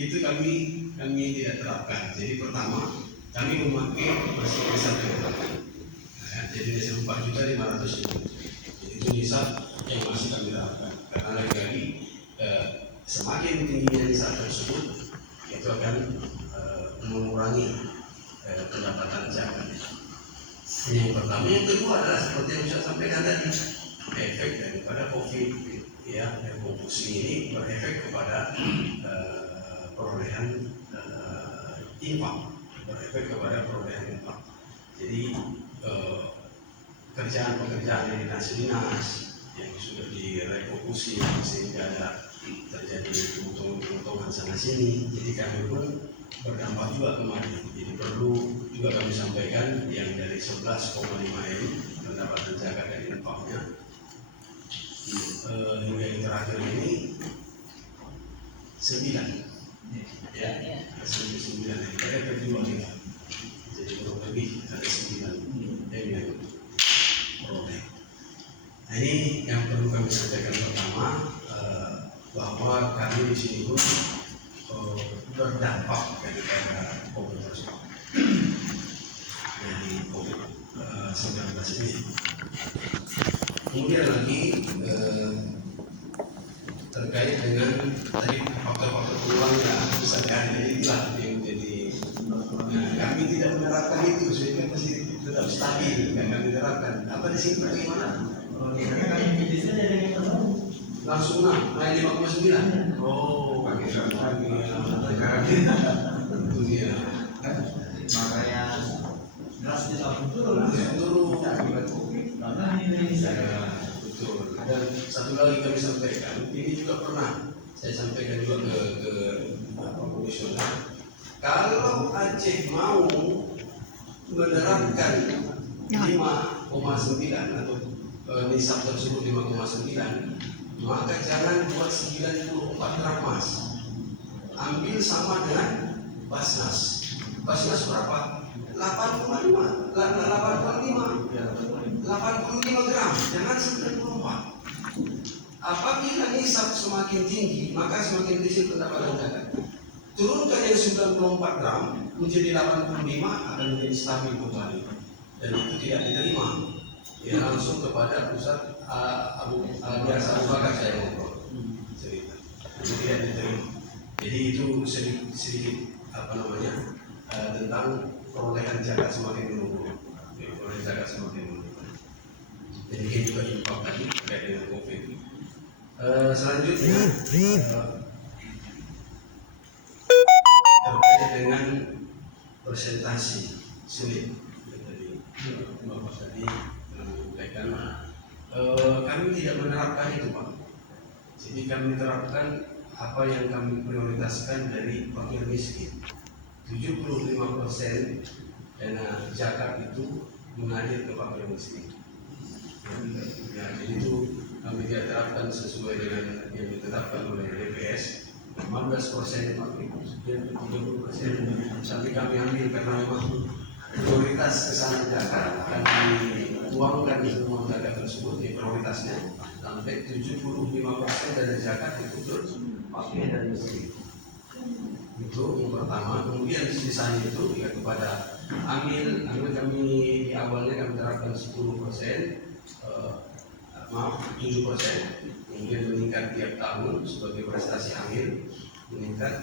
itu kami tidak terapkan. Jadi pertama kami memakai masih nisab yang terapkan. Jadi nisab 4.500.000. Itu nisab yang masih kami terapkan. Karena lagi-lagi semakin tingginya nisab tersebut itu akan mengurangi pendapatan zakat. Ini yang pertama. Yang kedua adalah seperti yang saya sampaikan tadi, efek daripada COVID, ya, reproduksi ini berefek kepada perolehan infak, berefek kepada perolehan infak. Jadi pekerjaan yang dinas yang sudah direfokusi sehingga ada terjadi keuntungan sana sini, jadi kami pun berdampak juga kemarin. Jadi perlu juga kami sampaikan yang dari 11,5 M pendapatan zakat dari infaknya hingga yang terakhir ini 9, ya, 9 kita kedua kita. Jadi kurang lebih ada 9 M yang peroleh. Nah, ini yang perlu kami sampaikan pertama, bahwa kami di sini pun berdampak daripada COVID tersebut, dari COVID-19 ini. Kemudian lagi terkait dengan tadi faktor-faktor peluang yang bisa dihadiri, itulah yang menjadi kami tidak menerapkan itu sehingga masih tetap stabil yang kami terapkan. Apa di sini bagaimana? Langsung naik 5,9. Oh, pakai lagi itu dia. Makanya drastis turun akibat COVID karena ini betul. Dan satu lagi kami sampaikan, ini juga pernah saya sampaikan juga ke komisioner. Kalau Aceh mau menerapkan 5,9 atau nisab tersebut 5,9, maka jangan buat 94 gram emas, ambil sama dengan Basnas. Basnas berapa? 85 gram, jangan 94. Apabila nisab semakin tinggi, maka semakin kecil pendapatan zakat. Turunkan yang 94 gram menjadi 85 akan menjadi stabil kembali, dan itu tidak diterima. Ya, langsung kepada pusat biasa Abu Bakar saya ngobrol cerita, itu tidak diterima. Jadi itu sedikit tentang perolehan zakat semakin menurun, perolehan zakat semakin menurun. Jadi ini juga infak tadi terkait dengan COVID. Selanjutnya terkait dengan presentasi sulit tadi Bapak tadi menyampaikan, kami tidak menerapkan itu, Pak. Jadi kami terapkan apa yang kami prioritaskan dari fakir miskin. 75% dana zakat itu mengalir ke fakir miskin. Ya, jadi itu kami tidak terapkan sesuai dengan yang ditetapkan oleh DPS. 15% fakir miskin, 30%. Tapi kami ambil karena memang prioritas kesana zakat akan dituangkan di semua zakat tersebut di prioritasnya sampai 75% dari zakat itu fakir dan miskin. Itu yang pertama. Kemudian sisanya itu ya kepada amil kami di awalnya kami terapkan 10%, 7%, kemudian meningkat tiap tahun sebagai prestasi amil, meningkat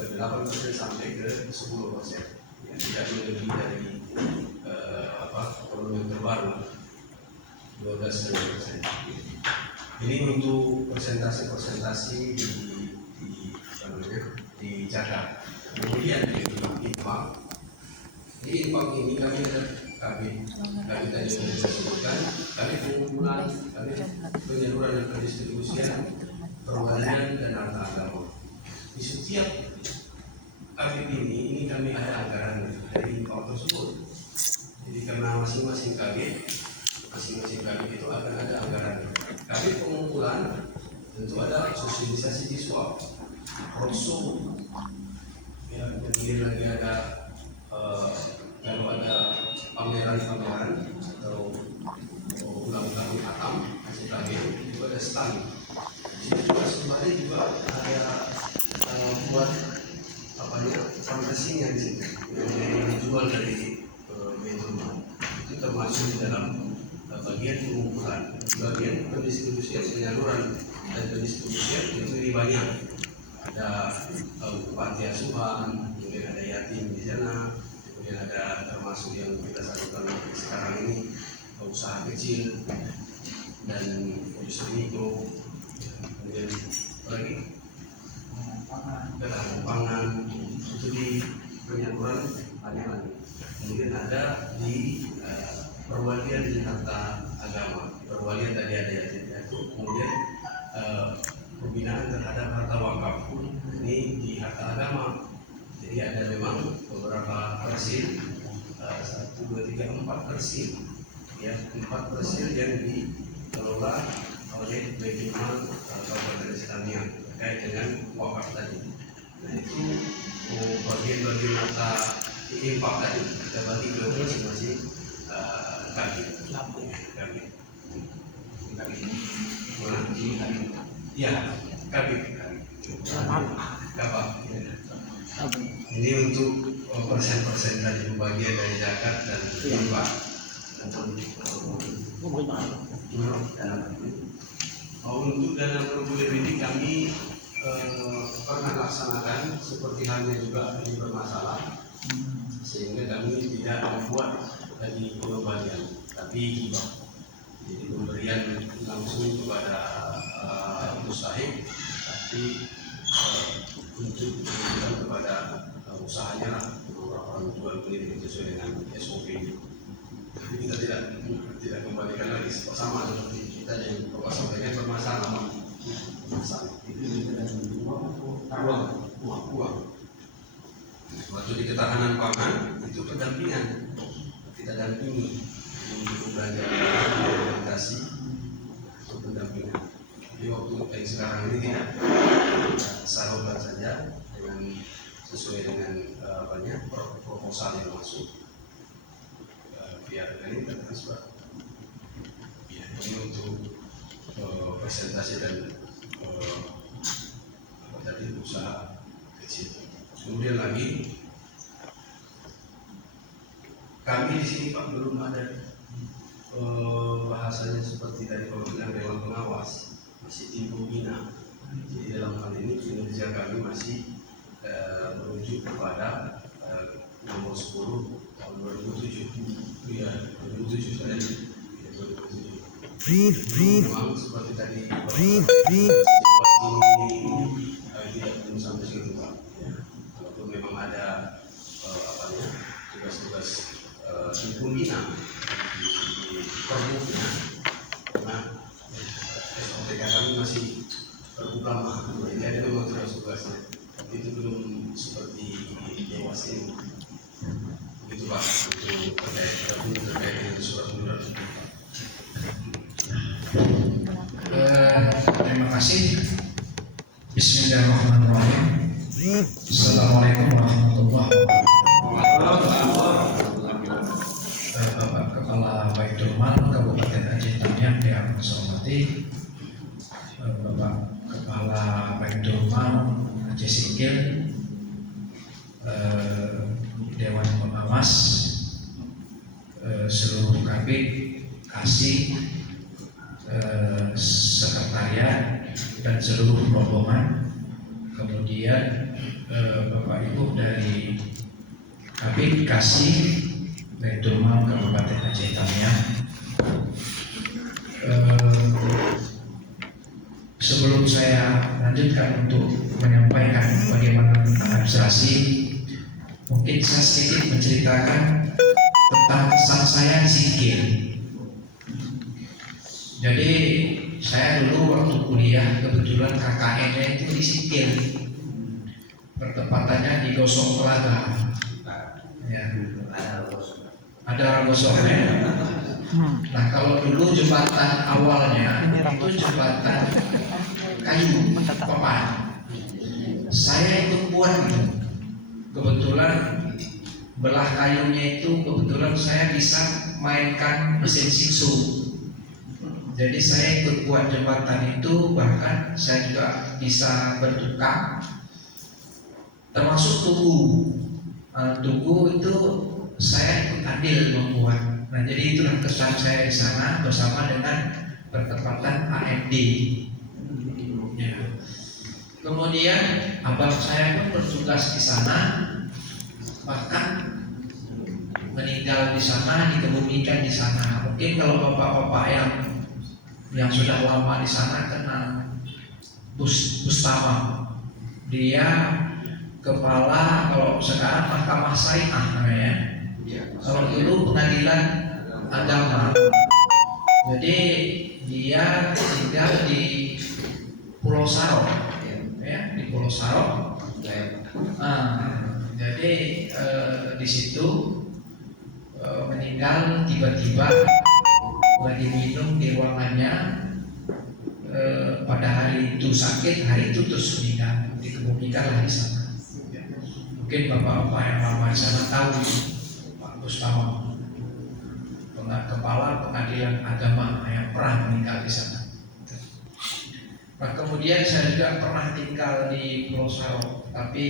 ke 8% sampai ke 10%. Ya, tidak lebih dari ekonomi terbaru 12%. Ini untuk presentasi di zakat. Kemudian di infak ini kami tadi sudah disebutkan, kami pengumpulan, kami penyaluran dan pendistribusian perwakilan dan harta agama. Di setiap KBP ini kami ada anggaran dari infak tersebut. Jadi karena masing-masing KB itu akan ada anggaran. Kami pengumpulan tentu ada sosialisasi visual, roadshow, ya, kemudian lagi ada kalau ada pameran atau ulang tahun Atam ACKG itu ada stand. Jadi juga sembari juga ada buat fantasinya di situ yang dijual dari Baitul Mal itu termasuk di dalam bagian pengumpulan, bagian pendistribusian, penyaluran dan pendistribusian itu lebih banyak. Ada panti asuhan, kemudian ada yatim di sana, kemudian ada termasuk yang kita salurkan sekarang ini usaha kecil dan industri mikro, kemudian lagi ketahanan pangan itu di penyaluran banyak lagi. Kemudian ada di perwalian di harta agama, perwalian tadi ada itu, kemudian pembinaan terhadap harta wakaf ini di harta agama. Jadi ada memang beberapa persil, 1, 2, 3, 4 persil, ya 4 persil yang dikelola oleh Baitul Mal Kabupaten Islamiyah terkait dengan wakaf tadi. Nah itu bagian-bagian harta infak tadi kita bagi ke masing-masing kaki. Mana? Ya, kaki. Kapal. Ini untuk persen-persen dari pembagian dari zakat dan infak. Untuk dana bergulir ini kami pernah laksanakan seperti halnya juga ini bermasalah, sehingga kami tidak membuat lagi pengembalian, tapi hibah. Jadi pemberian langsung kepada mustahik, tapi untuk diberikan kepada usahanya lah, orang jual beli sesuai dengan SOP. Jadi kita tidak kembalikan lagi sama seperti kita yang Bapak sampaikan bermasalah. Itu uang. Waktu di ketahanan pangan itu pendampingan, kita dampingi untuk belanja alimentasi untuk pendampingan. Jadi waktu yang sekarang ini tidak salurkan saja dengan sesuai dengan proposal yang masuk, biar ini transfer. Ya, ini untuk presentasi dan tadi usaha kecil. Kemudian lagi kami di sini Pak belum ada bahasanya seperti dari pemilihan Dewan Pengawas, masih tim pembina. Jadi dalam hal ini kinerja kami masih merujuk kepada nomor 10 tahun 2007. Ya, 2007 saya 2007. Memang seperti tadi tidak belum sampai situ Pak. Ya. Walaupun memang ada tugas-tugas pembina di perbuknya, karena SOTK kami masih berubah, jadi ada memang tugas-tugasnya, tapi itu belum seperti Dewas ini. Begitu Pak, untuk terkait dengan surat menyurat. Terima kasih. Bismillahirrahmanirrahim. Assalamualaikum warahmatullahi wabarakatuh. Bapak Kepala Baitul Mal Kabupaten Aceh Tamiang yang saya hormati, Bapak Kepala Baitul Mal Aceh Singkil, Dewan Pengawas, seluruh kabit, kasih, sekretariat dan seluruh rombongan, kemudian Bapak Ibu dari kabit kasih Baitul Mal Kabupaten Aceh Tamiang. Sebelum saya lanjutkan untuk menyampaikan bagaimana administrasi, mungkin saya sedikit menceritakan tentang kesan saya di Singkil. Jadi saya dulu waktu kuliah kebetulan KKN-nya itu di Singkil, pertempatannya di Gosong Telaga. Ya, ada gosongnya. Nah kalau dulu jembatan awalnya itu jembatan kayu papan, saya ikut buat itu. Kebetulan belah kayunya itu kebetulan saya bisa mainkan mesin siksu. Jadi saya ikut buat jembatan itu, bahkan saya juga bisa bertukang termasuk tugu. Tugu itu saya ikut andil membuat. Nah, jadi itulah kesan saya di sana bersama dengan pertempatan AMD. Ya. Kemudian abang saya pun bertugas di sana, bahkan meninggal di sana, dikebumikan di sana. Mungkin kalau bapak-bapak yang sudah lama di sana kenal Bustama. Dia kepala, kalau sekarang Mahkamah Syariah namanya. Kalau dulu Pengadilan Agama. Jadi dia tinggal di Pulau Sarok, ya, di Pulau Sarok. Jadi di situ meninggal tiba-tiba lagi minum di ruangannya. Pada hari itu sakit, hari itu terus meninggal, dikebumikanlah di sana. Mungkin bapak-bapak yang lama di sana tahu Pak Bustama, kepala Pengadilan Agama yang pernah meninggal di sana. Nah, kemudian saya juga pernah tinggal di Pulau Sarok, tapi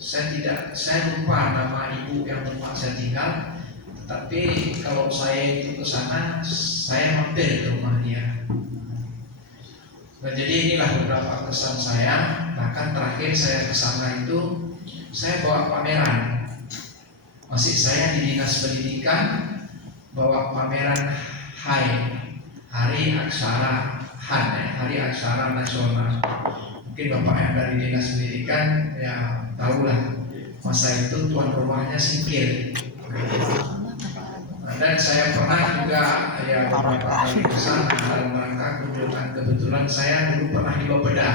saya lupa nama ibu yang tempat saya tinggal. Tapi kalau saya itu ke sana, saya mampir ke rumah dia. Nah, jadi inilah beberapa kesan saya. Bahkan terakhir saya ke sana itu saya bawa pameran. Masih saya di Dinas Pendidikan bawa pameran Hari Aksara Hari Aksara Nasional. Mungkin bapak yang dari Dinas Pendidikan ya tahulah, masa itu tuan rumahnya sipil. Dan saya pernah juga ya beberapa kali kesana dalam rangka kunjungan. Kebetulan saya dulu pernah di Bapeda.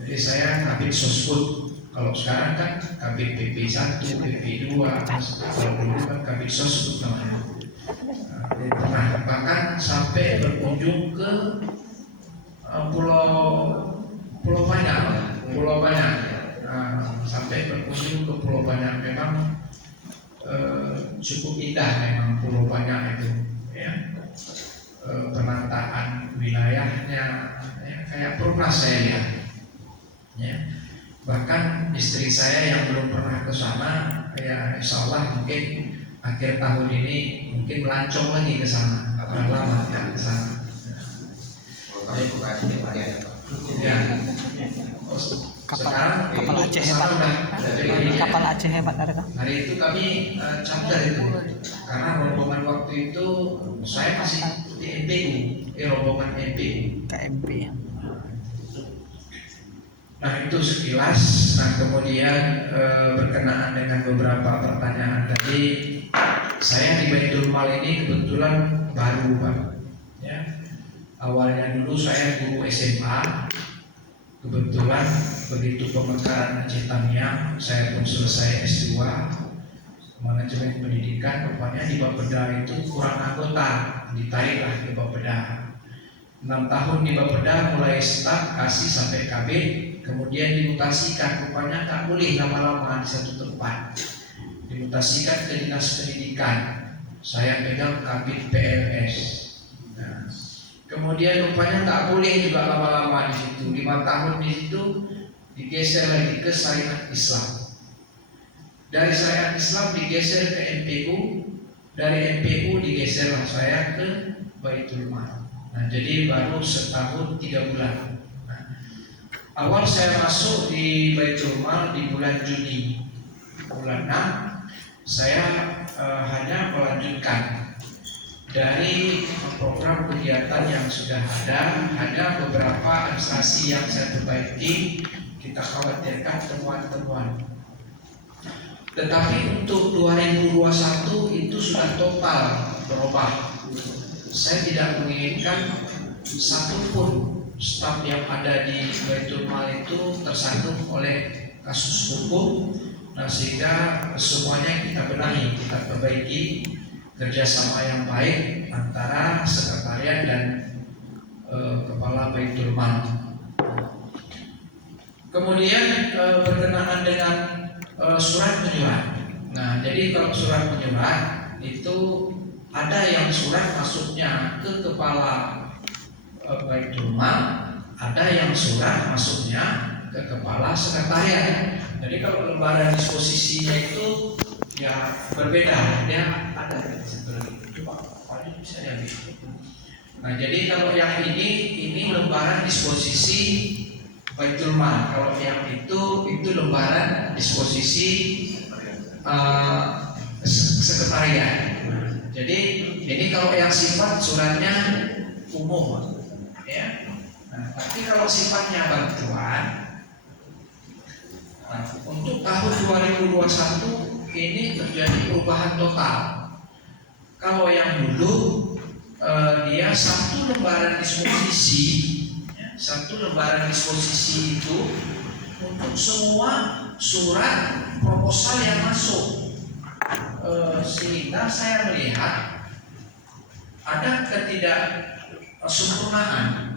Jadi saya kabin Sosput. Kalau sekarang kan kabin PP1, PP2. Kalau dulu kan kabin Sosput namanya. Jadi pernah bahkan sampai berkunjung ke Pulau Banyak. Sampai berkunjung ke Pulau Banyak. Memang cukup indah memang Pulau Banyak itu, ya. Penataan wilayahnya ya, kayak pernah saya lihat, ya. Bahkan istri saya yang belum pernah ke sana, ya insya Allah mungkin akhir tahun ini mungkin melancong lagi ke sana, akan lama ya ke sana. Ya. Kapal Aceh hebat. Kapal Aceh hebat ada kan? Hari itu kami charter itu, karena rombongan waktu itu saya masih di MPU, rombongan MPU. KMP. Nah itu sekilas. Nah kemudian berkenaan dengan beberapa pertanyaan tadi, saya di Baitul Mal ini kebetulan baru Pak. Ya. Awalnya dulu saya guru SMA. Kebetulan begitu pemekaran Aceh Tamiang, saya pun selesai S2 manajemen pendidikan. Rupanya di Bapeda itu kurang anggota, ditariklah ke Bapeda. 6 tahun di Bapeda, mulai start kasih sampai KB, kemudian dimutasikan. Rupanya tak boleh lama-lama di satu tempat, dimutasikan ke Dinas Pendidikan. Saya pegang KB PLS. Nah, kemudian rupanya tak boleh juga lama-lama di situ. 5 tahun di situ digeser lagi ke Syariat Islam. Dari Syariat Islam digeser ke MPU. Dari MPU digeserlah saya ke Baitul Mal. Nah, jadi baru setahun 3 bulan. Nah, awal saya masuk di Baitul Mal di bulan Juni. Bulan 6 saya hanya melanjutkan dari program kegiatan yang sudah ada beberapa administrasi yang saya perbaiki. Kita khawatirkan temuan-temuan. Tetapi untuk 2021 itu sudah total berubah. Saya tidak menginginkan satupun staf yang ada di Baitul Mal itu tersandung oleh kasus hukum. Nah, sehingga semuanya kita benahi, kita perbaiki. Kerjasama yang baik antara sekretariat dan kepala Baitul Mal. Kemudian berkenaan dengan surat menyurat. Nah, jadi kalau surat menyurat itu ada yang surat masuknya ke kepala Baitul Mal, ada yang surat masuknya ke kepala sekretariat. Jadi kalau lembaran disposisinya itu ya berbeda, dia ada seperti itu Pak. Paling bisa diambil. Nah jadi kalau yang ini lembaran disposisi Baitul Mal. Kalau yang itu lembaran disposisi sekretariat. Jadi ini kalau yang sifat suratnya umum, ya. Nah, tapi kalau sifatnya bantuan, nah, untuk tahun 2021 ini terjadi perubahan total. Kalau yang dulu dia satu lembaran disposisi itu untuk semua surat proposal yang masuk. Sehingga saya melihat ada ketidaksempurnaan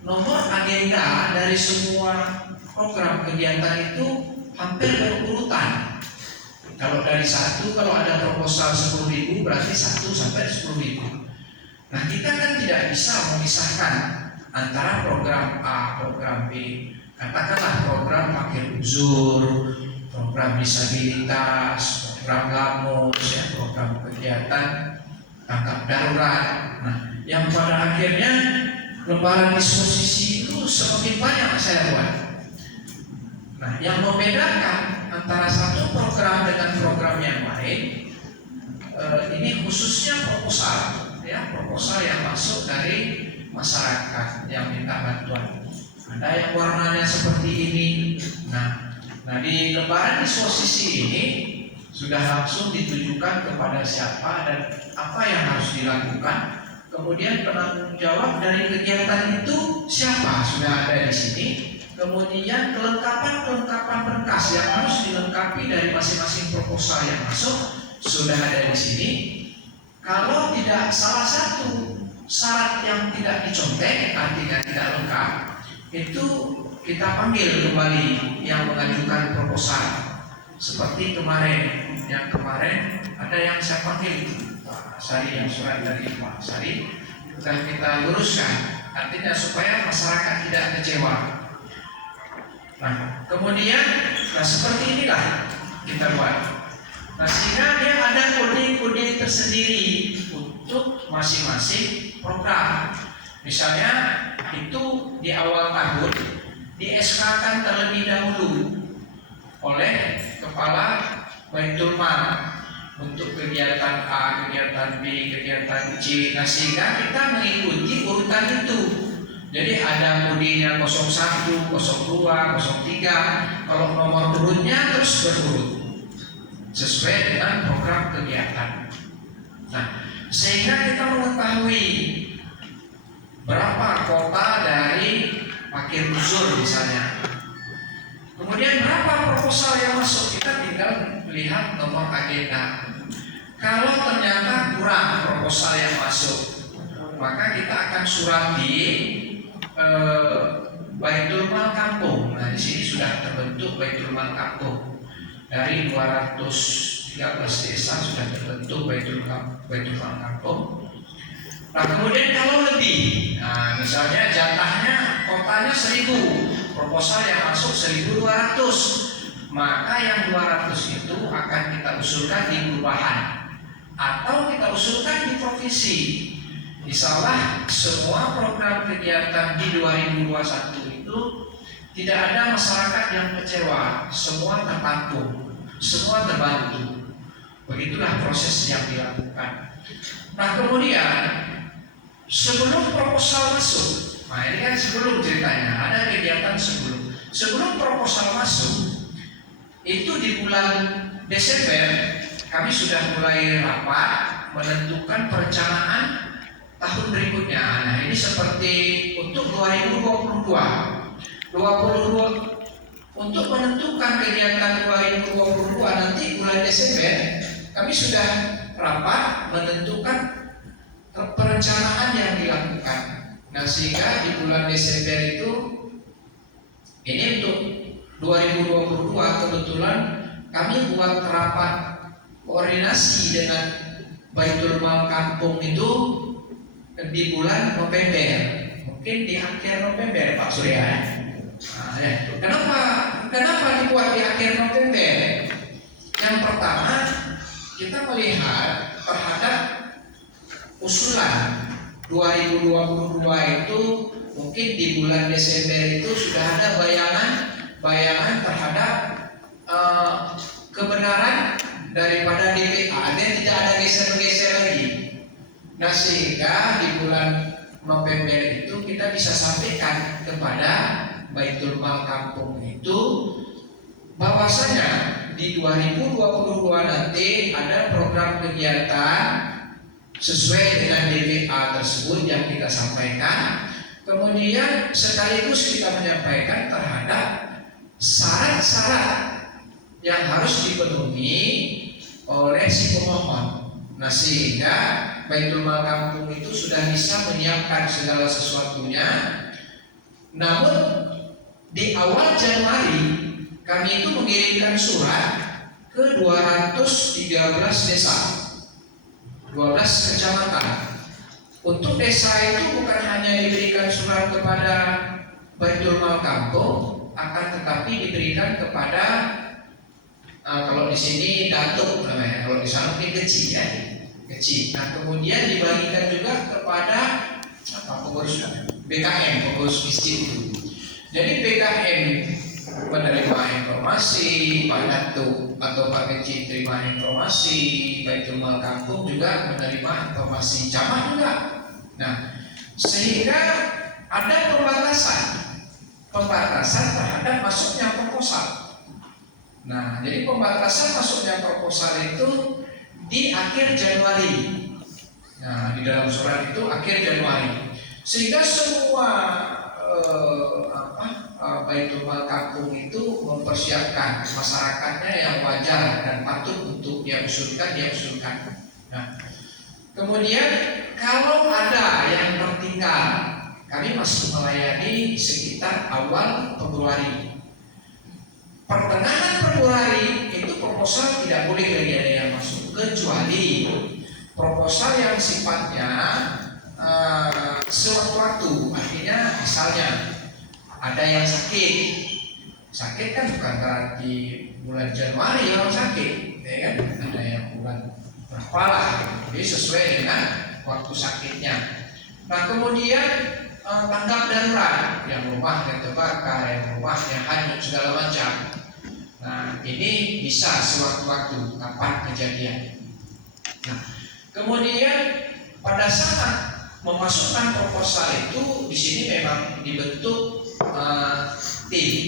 nomor agenda dari semua program kegiatan itu hampir berurutan. Kalau dari satu, kalau ada proposal 10.000 berarti 1 sampai 10.000. Nah kita kan tidak bisa memisahkan antara program A, program B. Katakanlah program fakir uzur, program disabilitas, program GAMUS, ya, program kegiatan tangkap darurat. Nah, yang pada akhirnya lembaran disposisi itu semakin banyak saya buat. Nah, yang membedakan antara satu program dengan program yang lain, ini khususnya proposal, ya, proposal yang masuk dari masyarakat yang minta bantuan. Ada yang warnanya seperti ini. Nah di lembaran disposisi ini sudah langsung ditujukan kepada siapa dan apa yang harus dilakukan. Kemudian penanggung jawab dari kegiatan itu siapa sudah ada di sini. Kemudian kelengkapan berkas yang harus dilengkapi dari masing-masing proposal yang masuk sudah ada di sini. Kalau tidak salah satu syarat yang tidak dicontek, artinya tidak lengkap, itu kita panggil kembali yang mengajukan proposal. Seperti kemarin ada yang saya panggil Pak Sari, yang surat dari Pak Sari sudah kita luruskan, artinya supaya masyarakat tidak kecewa. Nah kemudian seperti inilah kita buat. Nah sehingga dia ada kode-kode tersendiri untuk masing-masing program. Misalnya itu di awal tahun di SK-kan terlebih dahulu oleh kepala Baitul Mal untuk kegiatan A, kegiatan B, kegiatan C. Nah sehingga kita mengikuti urutan itu. Jadi ada kodenya 01, 02, 03. Kalau nomor urutnya terus berurut sesuai dengan program kegiatan. Nah sehingga kita mengetahui berapa kota dari fakir uzur misalnya. Kemudian berapa proposal yang masuk, kita tinggal melihat nomor agenda. Kalau ternyata kurang proposal yang masuk, maka kita akan surati Baitul Mal Kampung. Nah di sini sudah terbentuk Baitul Mal Kampung. Dari 213 desa sudah terbentuk Baitul Mal Kampung. Nah kemudian kalau lebih, nah, misalnya jatahnya kotanya 1.000, proposal yang masuk 1.200, maka yang 200 itu akan kita usulkan di kelurahan atau kita usulkan di provinsi. Insyaallah semua program kegiatan di 2021 itu tidak ada masyarakat yang kecewa, semua tertampung, semua terbantu. Begitulah proses yang dilakukan. Nah kemudian sebelum proposal masuk, nah ini kan sebelum ceritanya, ada kegiatan sebelum proposal masuk, itu di bulan Desember kami sudah mulai rapat menentukan perencanaan tahun berikutnya. Nah ini seperti untuk 2022 untuk menentukan kegiatan 2022 nanti bulan Desember kami sudah rapat menentukan perencanaan yang dilakukan. Nah sehingga di bulan Desember itu ini untuk 2022 kebetulan kami buat rapat koordinasi dengan Baitul Mal Kampung itu di bulan November, mungkin di akhir November Pak Surya. Nah, ya. Kenapa dibuat di akhir November? Yang pertama, kita melihat terhadap usulan 2022 itu mungkin di bulan Desember itu sudah ada bayangan terhadap kebenaran daripada DPA dan tidak ada geser-geser lagi. Nah, sehingga di bulan November itu kita bisa sampaikan kepada Baitul Mal Kampung itu bahwasanya di 2022 nanti ada program kegiatan sesuai dengan DPA tersebut yang kita sampaikan. Kemudian sekaligus kita menyampaikan terhadap syarat-syarat yang harus dipenuhi oleh si pemohon. Nah, sehingga Baitul Mal Kampung itu sudah bisa menyiapkan segala sesuatunya. Namun di awal Januari kami itu mengirimkan surat ke 213 desa, 12 kecamatan. Untuk desa itu bukan hanya diberikan surat kepada Baitul Mal Kampung, akan tetapi diberikan kepada kalau di sini datuk namanya, kalau di sana mungkin kecil ya, kecil. Nah, kemudian dibagikan juga kepada pengurus BKM, pengurus miskin itu. Jadi BKM menerima informasi, Pak Datuk atau Pak Kecil terima informasi, Baitul Mal Kampung juga menerima informasi, camat juga. Nah, sehingga ada pembatasan terhadap masuknya proposal. Nah, jadi pembatasan masuknya proposal itu di akhir Januari. Nah, di dalam surat itu akhir Januari, sehingga semua Baitul Mal Kampung itu mempersiapkan masyarakatnya yang wajar dan patut untuk dia usulkan. Nah, kemudian kalau ada yang tertinggal, kami masih melayani sekitar awal Februari. Pertengahan Februari itu proposal tidak boleh lagi ada yang masuk, kecuali proposal yang sifatnya sewaktu-waktu. Artinya misalnya ada yang sakit kan bukan berarti bulan Januari orang sakit, ya kan? Ada yang bulan berapa lah, jadi sesuai dengan waktu sakitnya. Nah, kemudian tanggap darurat, yang rumahnya terbakar, yang rumahnya hanyut segala macam. Nah, ini bisa sewaktu-waktu kapan kejadian. Nah, kemudian pada saat memasukkan proposal itu di sini memang dibentuk tim.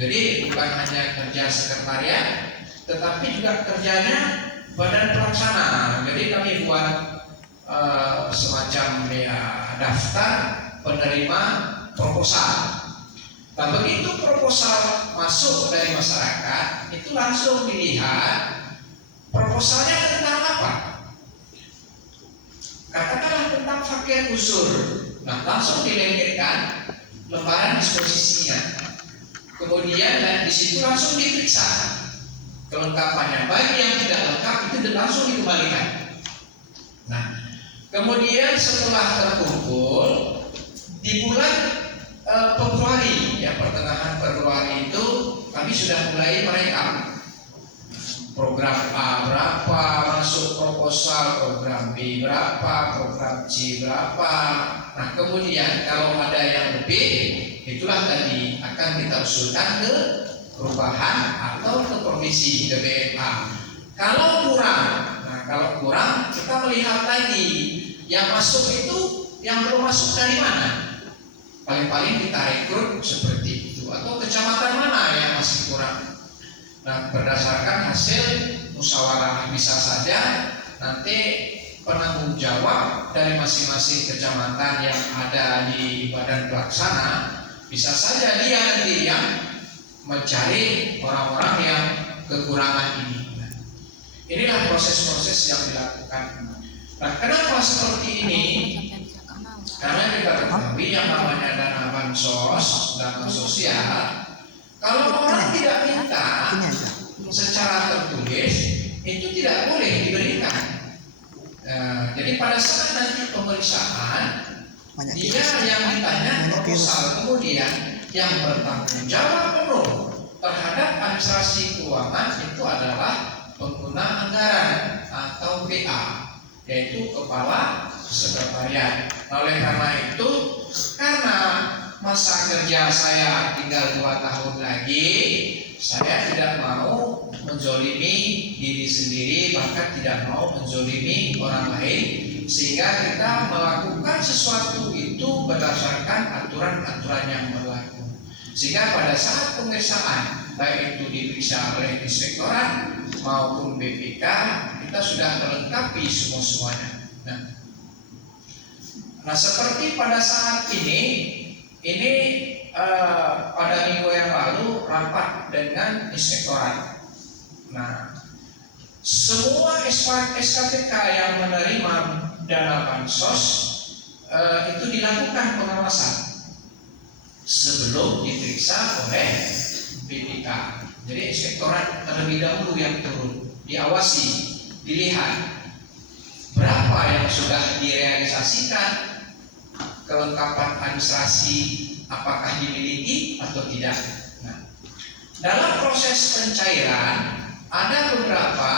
Jadi bukan hanya kerja sekretariat, tetapi juga kerjanya badan pelaksana. Jadi kami buat semacam ya daftar penerima proposal. Nah, begitu proposal masuk dari masyarakat, itu langsung dilihat proposalnya tentang apa. Katakanlah tentang fakir usur. Nah, langsung dilengketkan lembaran disposisinya. Kemudian dan di situ langsung diperiksa kelengkapannya. Bagi yang tidak lengkap itu langsung dikembalikan. Nah, kemudian setelah terkumpul di bulan Februari, ya pertengahan Februari itu kami sudah mulai merekam program A berapa masuk proposal, program B berapa, program C berapa. Nah, kemudian kalau ada yang lebih, itulah tadi akan kita usulkan ke perubahan atau ke provinsi, ke BMA. Kalau kurang, kita melihat lagi yang masuk itu, yang belum masuk dari mana. Paling-paling kita rekrut seperti itu, atau kecamatan mana yang masih kurang. Nah, berdasarkan hasil musyawarah bisa saja nanti penanggung jawab dari masing-masing kecamatan yang ada di badan pelaksana bisa saja dia nanti yang mencari orang-orang yang kekurangan ini. Nah, inilah proses-proses yang dilakukan. Nah, kenapa seperti ini? Karena kita ketahui yang namanya dana bansos, dana sosial, kalau orang tidak minta secara tertulis itu tidak boleh diberikan. Jadi pada saat nanti pemeriksaan dia yang ditanya proposal, kemudian yang bertanggung jawab penuh terhadap administrasi keuangan itu adalah pengguna anggaran atau PA, yaitu Kepala Sekretariat. Oleh karena itu, karena masa kerja saya tinggal 2 tahun lagi, saya tidak mau menzolimi diri sendiri, bahkan tidak mau menzolimi orang lain, sehingga kita melakukan sesuatu itu berdasarkan aturan-aturan yang berlaku. Sehingga pada saat pemeriksaan, baik itu diperiksa oleh inspektorat maupun BPK, kita sudah melengkapi semuanya. Nah, seperti pada saat ini pada minggu yang lalu rapat dengan inspektorat. Nah, semua SKPK yang menerima dana bansos itu dilakukan pengawasan sebelum diperiksa oleh BPK. Jadi inspektorat terlebih dahulu yang turun, diawasi, dilihat berapa yang sudah direalisasikan, kelengkapan administrasi apakah dimiliki atau tidak. Nah, dalam proses pencairan ada beberapa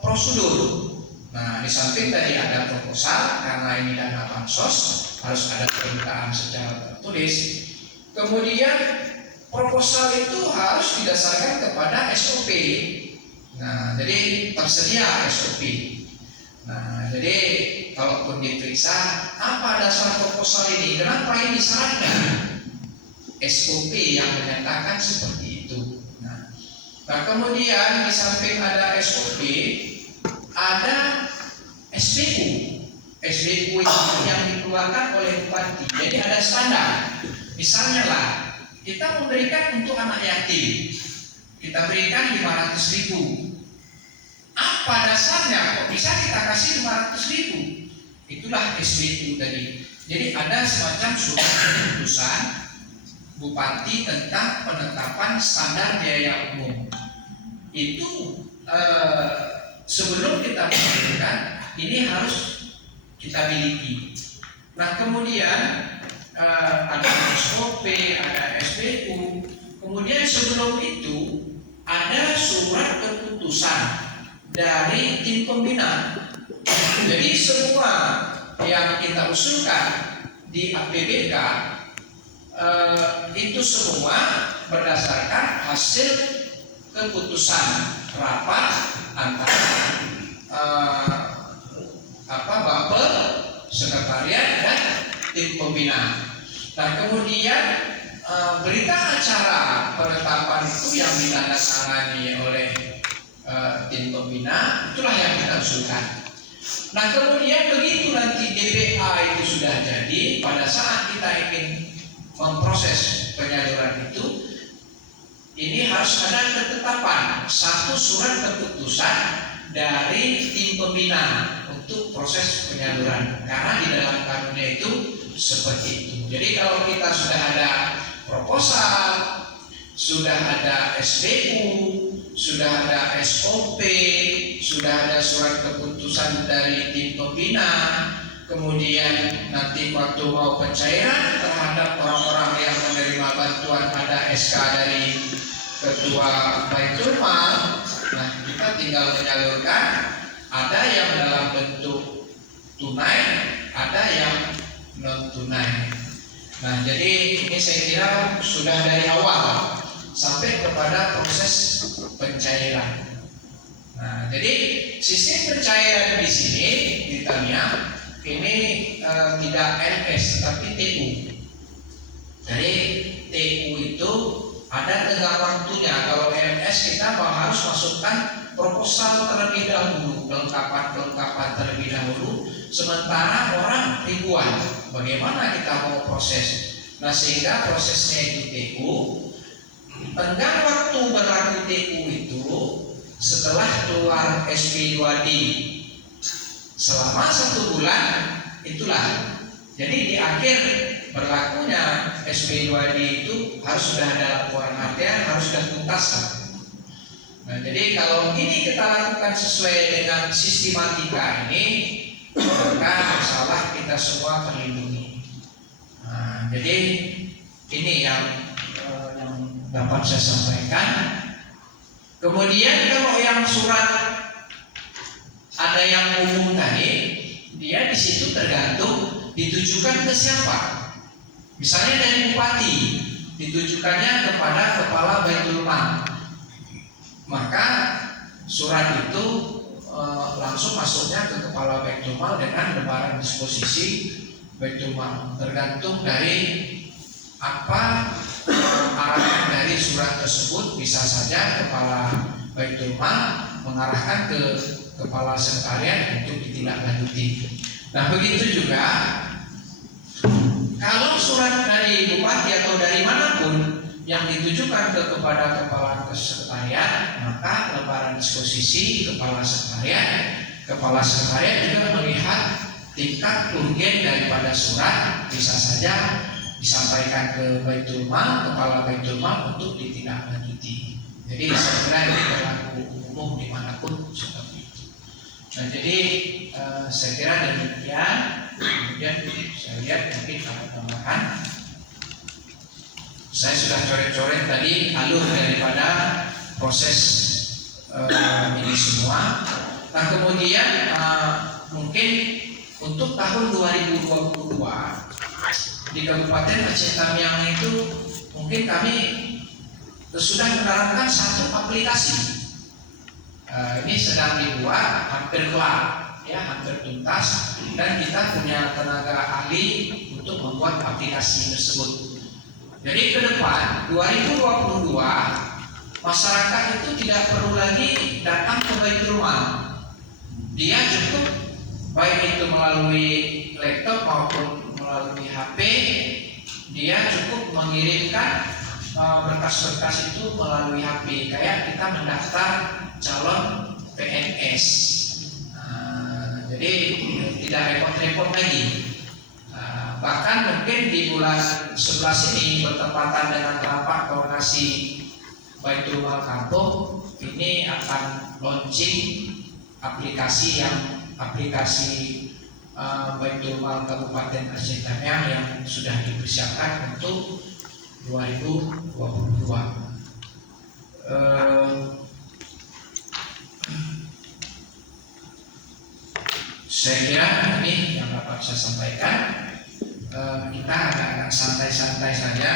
prosedur. Nah, di samping tadi ada proposal, karena ini dana bansos harus ada permintaan secara tertulis. Kemudian proposal itu harus didasarkan kepada SOP. Nah, jadi tersedia SOP. Nah, jadi kalaupun diperiksa apa dasar proposal ini, kenapa ini syaratnya, SOP yang menyatakan seperti itu. Nah, kemudian di samping ada SOP, ada SBU. SBU itu yang dikeluarkan oleh bupati. Jadi ada standar. Misalnya lah, kita memberikan untuk anak yatim, kita berikan 500.000. Apa dasarnya kok bisa kita kasih 500.000? Itulah SBU tadi. Jadi ada semacam surat keputusan bupati tentang penetapan standar biaya umum. Itu sebelum kita memberikan, ini harus kita miliki. Nah, kemudian ada SOP, ada SBU. Kemudian sebelum itu ada surat keputusan dari tim pembina. Jadi semua yang kita usulkan di APBK itu semua berdasarkan hasil keputusan rapat antara Bapel, sekretariat dan tim pembina. Nah, kemudian berita acara penetapan itu yang ditandatangani oleh tim pembina, itulah yang kita usulkan. Nah, kemudian begitu nanti DPA itu sudah jadi, pada saat kita ingin memproses penyaluran itu, ini harus ada ketetapan satu surat keputusan dari tim pembina untuk proses penyaluran, karena di dalam kanunnya itu seperti itu. Jadi kalau kita sudah ada proposal, sudah ada SBU, sudah ada SOP, sudah ada surat keputusan dari tim pembina, kemudian nanti waktu mau pencairan terhadap orang-orang yang menerima bantuan, ada SK dari Ketua Baitul Mal. Nah, kita tinggal menyalurkan, ada yang dalam bentuk tunai, ada yang non tunai. Nah, jadi ini saya kira sudah dari awal sampai kepada proses pencairan. Nah, jadi sistem pencairan di sini di Tamiya ini tidak LS tapi TU. Jadi TU itu ada tengah waktunya. Kalau LS kita harus masukkan proposal terlebih dahulu, kelengkapan terlebih dahulu. Sementara orang ribuan, bagaimana kita mau proses? Nah, sehingga prosesnya itu TU. Tenggang waktu berlaku TU itu setelah keluar SP2D selama 1 bulan, itulah. Jadi di akhir berlakunya SP2D itu harus sudah ada laporan harian, harus sudah tuntas. Nah, jadi kalau ini kita lakukan sesuai dengan sistematika ini, maka masalah kita semua terlindungi. Nah, jadi Ini yang dapat saya sampaikan. Kemudian kalau yang surat ada yang umum tadi, dia di situ tergantung ditujukan ke siapa. Misalnya dari bupati, ditujukannya kepada kepala Baitul Mal, maka surat itu langsung masuknya ke kepala Baitul Mal dengan lembaran disposisi Baitul Mal. Tergantung dari apa arahan dari surat tersebut, bisa saja kepala Baitul Mal mengarahkan ke kepala sekretariat untuk ditindaklanjuti. Nah, begitu juga kalau surat dari bupati atau dari manapun yang ditujukan kepada kepala sekretariat, maka lembaran disposisi kepala sekretariat juga melihat tingkat urgen daripada surat, bisa saja disampaikan ke Baitul Mal, kepala Baitul Mal untuk ditindaklanjuti. Jadi saya kira ini berlaku umum dimanapun seperti itu. Nah, jadi saya kira demikian. Kemudian saya lihat mungkin ada tambahan. Saya sudah coret-coret tadi alur daripada proses ini semua. Nah, kemudian mungkin untuk tahun 2022 di Kabupaten Aceh Tamiang itu mungkin kami sudah menerapkan satu aplikasi. Ini sedang dibuat, hampir kelar, ya, hampir tuntas, dan kita punya tenaga ahli untuk membuat aplikasi tersebut. Jadi ke depan 2022 masyarakat itu tidak perlu lagi datang ke Baitul Mal. Dia cukup baik itu melalui laptop maupun melalui HP, dia cukup mengirimkan berkas-berkas itu melalui HP. Kayak kita mendaftar calon PNS. Jadi tidak repot-repot lagi. Bahkan mungkin di bulan 11 ini bertepatan dengan rapat koordinasi Baitul Mal Kampung, ini akan launching aplikasi Baitul Mal Kabupaten Aceh Tamiang yang sudah dipersiapkan untuk 2022. Saya kira ini yang dapat saya sampaikan. Kita agak santai-santai saja.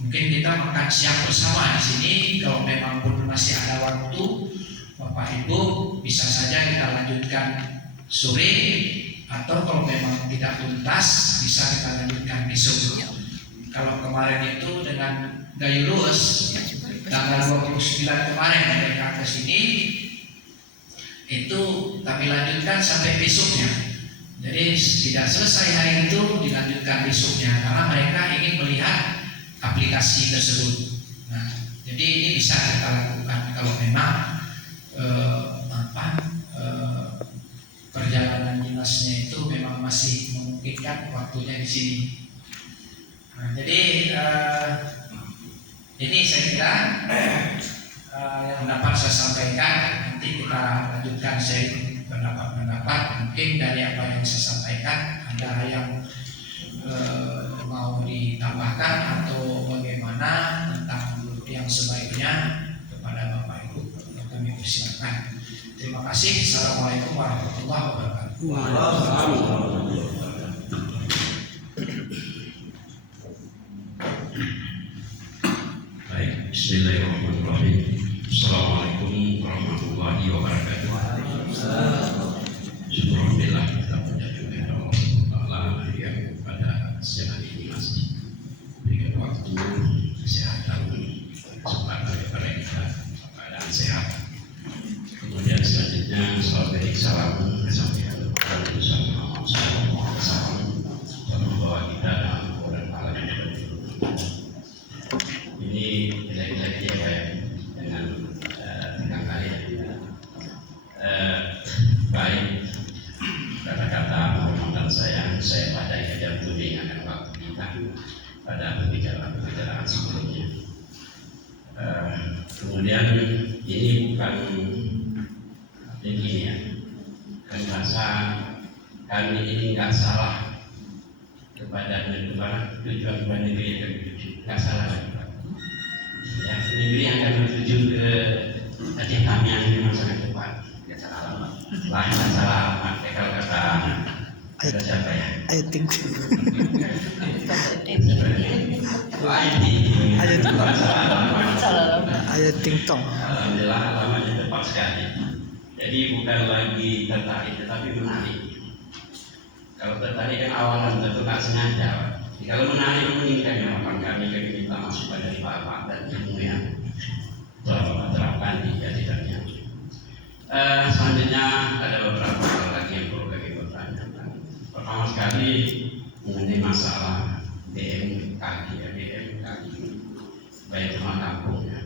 Mungkin kita makan siang bersama di sini. Kalau memang pun masih ada waktu, Bapak Ibu bisa saja kita lanjutkan sore, atau kalau memang tidak tuntas bisa kita lanjutkan besok. Kalau kemarin itu dengan Gayulus tanggal 29 kemarin mereka ke sini, itu kami lanjutkan sampai besoknya. Jadi tidak selesai hari itu dilanjutkan besoknya karena mereka ingin melihat aplikasi tersebut. Nah, jadi ini bisa kita lakukan kalau memang perjalanan dinasnya itu memang masih memungkinkan waktunya di sini. Nah, jadi ini saya kira yang dapat saya sampaikan. Nanti kita lanjutkan sharing pendapat-pendapat. Mungkin dari apa yang saya sampaikan ada yang mau ditambahkan atau bagaimana tentang yang sebaiknya kepada Bapak Ibu, kami persilakan. Terima kasih. Assalamualaikum warahmatullahi wabarakatuh. Baik, bismillahirrahmanirrahim. Assalamualaikum warahmatullahi wabarakatuh. Alhamdulillah kita punya juga Allah yang pada siang ini masih berikan waktu kesehatan kesempatan kepada kita keadaan sehat. Kemudian selanjutnya salam kesampaian bersama sama membawa kita dalam orang alam ini lagi-lagi apa ya dengan kalian baik kata-kata mengucapkan saya pada kajian tuding akan waktu kita pada pembicaraan sebelumnya. Kemudian ini bukan begini ya, kan bahasa kami ini nggak salah kepada kepada tujuan luar negeri yang kami tuju. Nggak salah lagi Pak. Ya, negeri yang kami tuju ke Aceh Tamiang memang sangat cepat. Nggak salah alamat. Nggak salah alamat. Ya, kalau kata siapa ya? Ayo ting. Ayo ting tong. Alhamdulillah alamatnya tepat sekali. Jadi bukan lagi tertarik tetapi menarik. Kalau tertarik kan awalan tentu nggak sengaja. Kalau menarik meningkat harapan kami minta masukan dari Bapak dan Ibu yang telah Bapak terapkan di jadiannya. Selanjutnya ada beberapa hal lagi yang perlu kami bertanyakan. Pertama sekali mengenai masalah BMKG, baik rumah kampung ya.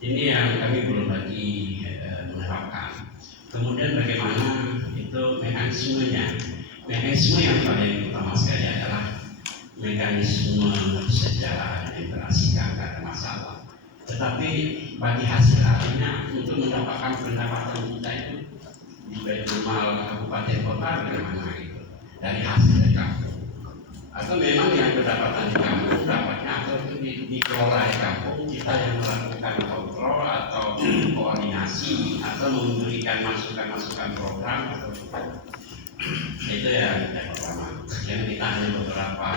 Ini yang kami belum lagi menerapkan. Kemudian bagaimana itu mekanismenya? Mekanisme yang paling utama sekali adalah mekanisme secara demokrasi, tidak ada masalah. Tetapi bagi hasil artinya untuk mendapatkan pendapatan kita itu di Baitul Mal Kabupaten Kota bagaimana itu dari hasil dari kampung. Atau memang yang pendapatan di kampung dapatnya atau itu dikelola di kampung, kita yang melakukan kontrol atau koordinasi atau memberikan masukan-masukan program atau itu yang pertama. Yang ditanya beberapa